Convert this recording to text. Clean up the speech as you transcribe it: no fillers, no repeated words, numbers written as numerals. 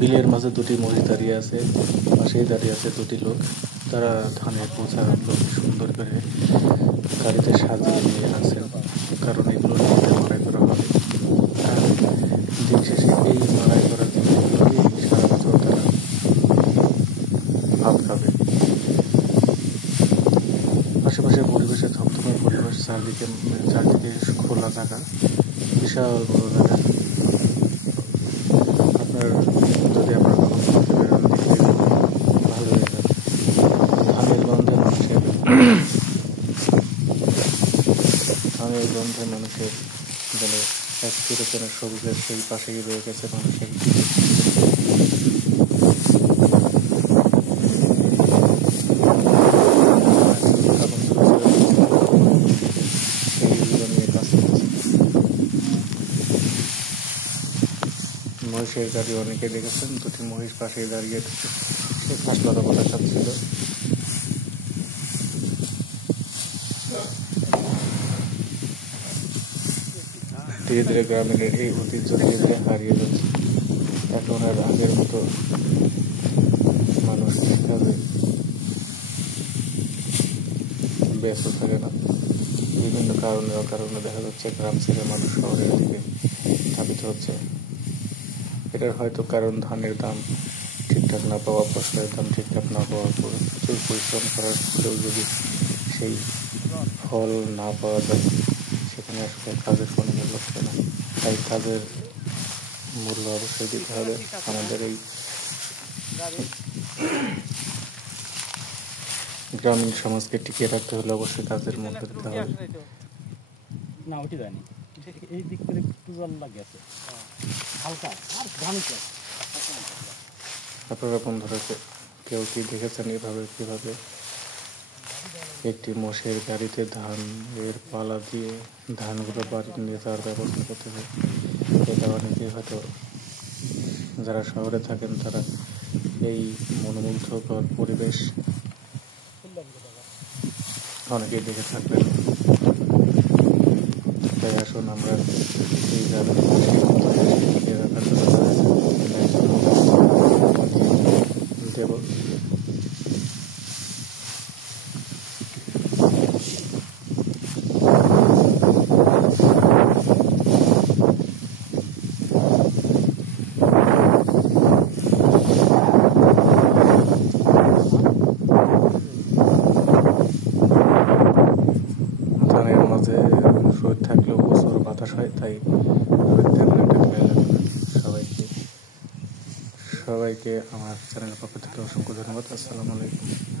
বিলের মাঝে দুটি মহিষ দাঁড়িয়ে আছে, পাশেই দাঁড়িয়ে আছে দুটি লোক। তারা ধানের বোঝা সুন্দর করে গাড়িতে সাজিয়ে নিয়ে আসেন, কারণ এগুলো নিয়ে মাড়াই করা হবে। আর দিন শেষে এই মাড়াই করা জিনিসগুলো দিয়ে সারা বছর তারা ভাত খাবে। আশেপাশে পরিবেশে থমথমে পরিবেশ, চারদিকে খোলা জায়গা, বিশাল বড় জায়গা। আপনার যদি আমরা কখন ঘুরতে বেরোন দেখতে ভালো হয়ে যাবে। ধানের গন্ধে মানুষের যেন এক চিরচেনা সবুজের সেই পাশেই রয়ে গেছে মানুষের। মহিষের গাড়ি অনেকে দেখেছেন, দুটি মহিষ পাশে দাঁড়িয়ে সে ফাঁসলাটা কথা খাচ্ছিল। ধীরে ধীরে গ্রামের এই ঐতিহ্য ধীরে ধীরে হারিয়ে যাচ্ছে। এখন আর আগের মতো মানুষ কাজে ব্যস্ত থাকে না। বিভিন্ন কারণে দেখা যাচ্ছে গ্রাম ছেড়ে মানুষ শহরের দিকে ধাবিত হচ্ছে। এটার হয়তো কারণ ধানের দাম ঠিকঠাক না পাওয়া, ফসলের দাম ঠিকঠাক না পাওয়া, প্রচুর পরিশ্রম করার পরেও যদি সেই ফল না পাওয়া যায়, সেখানে আসলে কাজের কোনো মূল্য থাকে না। তাই কাজের মূল্য অবশ্যই দিতে হবে। আমাদের এই গ্রামীণ সমাজকে টিকিয়ে রাখতে হলে অবশ্যই কাজের মূল্য দিতে হবে। না ওটি জানি এই দিক করে একটু জল লাগে আছে হালকা আর ধান চাষ। আপনারা বন্ধুরা কেউ কি দেখেছেন এভাবে কিভাবে একটি মোষের গাড়িতে ধানের পালা দিয়ে ধানগুলো বাড়ি নিয়ে যাওয়ার ব্যবস্থা করতে হয়? এটা অনেকেই হয়তো যারা শহরে থাকেন তারা এই মনোমুগ্ধকর পরিবেশ অনেকেই দেখে থাকবেন। তাই আসুন আমরা এই গ্রামের দেব। ধানের মাঝে রোদ থাকলেও প্রচুর বাতাস হয়, তাই রোদ তেমন একটা গায়ে লাগে না। সবাইকে আমার চ্যানেলের পক্ষ থেকে অসংখ্য ধন্যবাদ। আসসালামু আলাইকুম।